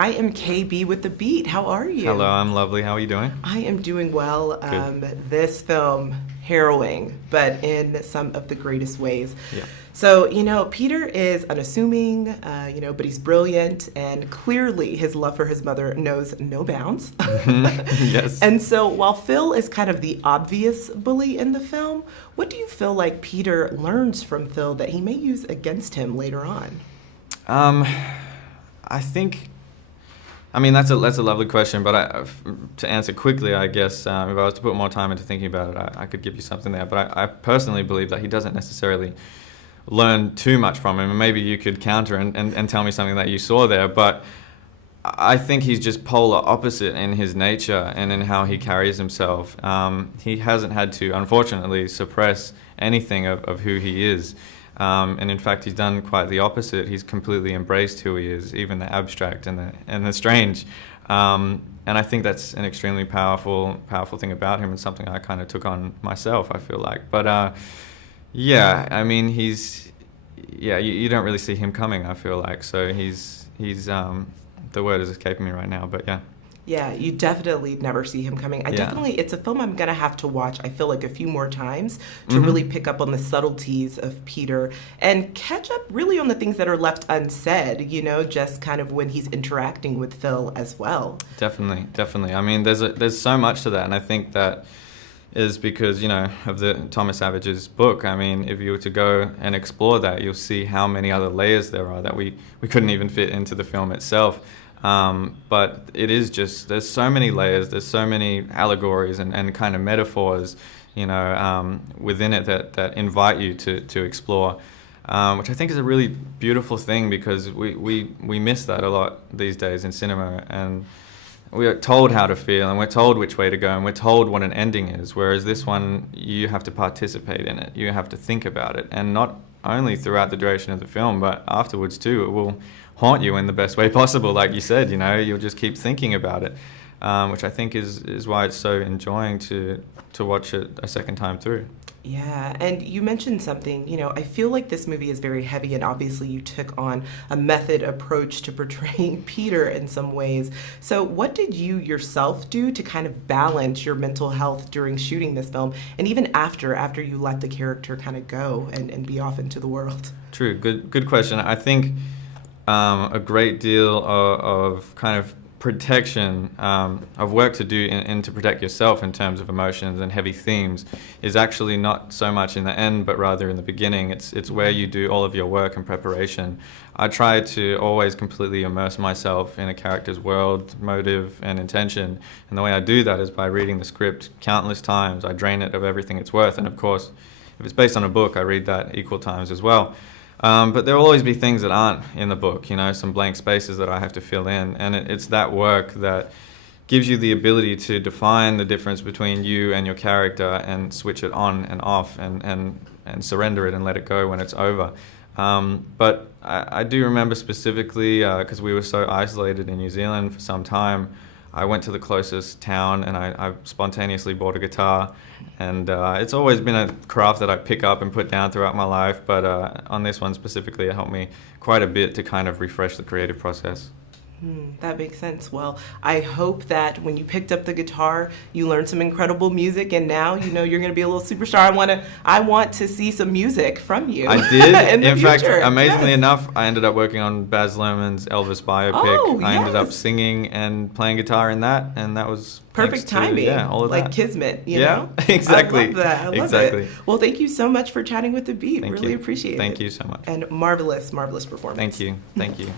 I am KB with The Beat. How are you? Hello, I'm lovely. How are you doing? I am doing well. Good. This film, harrowing, but in some of the greatest ways. Yeah. So, Peter is unassuming, but he's brilliant, and clearly his love for his mother knows no bounds. Yes. And so while Phil is kind of the obvious bully in the film, what do you feel like Peter learns from Phil that he may use against him later on? I think, that's a lovely question, but to answer quickly, I guess, if I was to put more time into thinking about it, I could give you something there. But I personally believe that he doesn't necessarily learn too much from him, and maybe you could counter and tell me something that you saw there. But I think he's just polar opposite in his nature and in how he carries himself. He hasn't had to, unfortunately, suppress anything of who he is. And in fact, he's done quite the opposite. He's completely embraced who he is, even the abstract and the strange. And I think that's an extremely powerful thing about him, and something I kind of took on myself, I feel like. But you don't really see him coming, I feel like. So he's the word is escaping me right now, but yeah. Yeah, you definitely never see him coming. It's a film I'm going to have to watch, I feel like, a few more times to really pick up on the subtleties of Peter and catch up really on the things that are left unsaid, just kind of when he's interacting with Phil as well. Definitely. There's so much to that, and I think that is because, of the Thomas Savage's book. If you were to go and explore that, you'll see how many other layers there are that we couldn't even fit into the film itself. But it is just, there's so many layers, there's so many allegories and kind of metaphors, within it that invite you to explore, which I think is a really beautiful thing, because we miss that a lot these days in cinema, and we are told how to feel, and we're told which way to go, and we're told what an ending is, whereas this one, you have to participate in it, you have to think about it, and not only throughout the duration of the film, but afterwards too. It will haunt you in the best way possible, like you said. You'll just keep thinking about it, which I think is why it's so enjoying to watch it a second time through. Yeah, and you mentioned something, I feel like this movie is very heavy, and obviously you took on a method approach to portraying Peter in some ways. So what did you yourself do to kind of balance your mental health during shooting this film, and even after you let the character kind of go and be off into the world? True, good question. I think a great deal of kind of protection, of work to do and to protect yourself in terms of emotions and heavy themes is actually not so much in the end, but rather in the beginning. It's where you do all of your work and preparation. I try to always completely immerse myself in a character's world, motive, and intention. And the way I do that is by reading the script countless times. I drain it of everything it's worth. And of course, if it's based on a book, I read that equal times as well. But there will always be things that aren't in the book, some blank spaces that I have to fill in. And it's that work that gives you the ability to define the difference between you and your character and switch it on and off and surrender it and let it go when it's over. But I do remember specifically, because we were so isolated in New Zealand for some time, I went to the closest town and I spontaneously bought a guitar. And it's always been a craft that I pick up and put down throughout my life, but on this one specifically, it helped me quite a bit to kind of refresh the creative process. That makes sense. Well, I hope that when you picked up the guitar, you learned some incredible music, and now you're going to be a little superstar. I want to see some music from you. I did. in fact, future. amazingly Yes. enough, I ended up working on Baz Luhrmann's Elvis biopic. Oh, I ended up yes. singing and playing guitar in that, and that was Perfect thanks timing. to, all of like that. Kismet, Yeah, know? exactly. I love that. I love Exactly. it. Well, thank you so much for chatting with The Beat. Thank really you. appreciate it. Thank you so much. And marvelous performance. Thank you.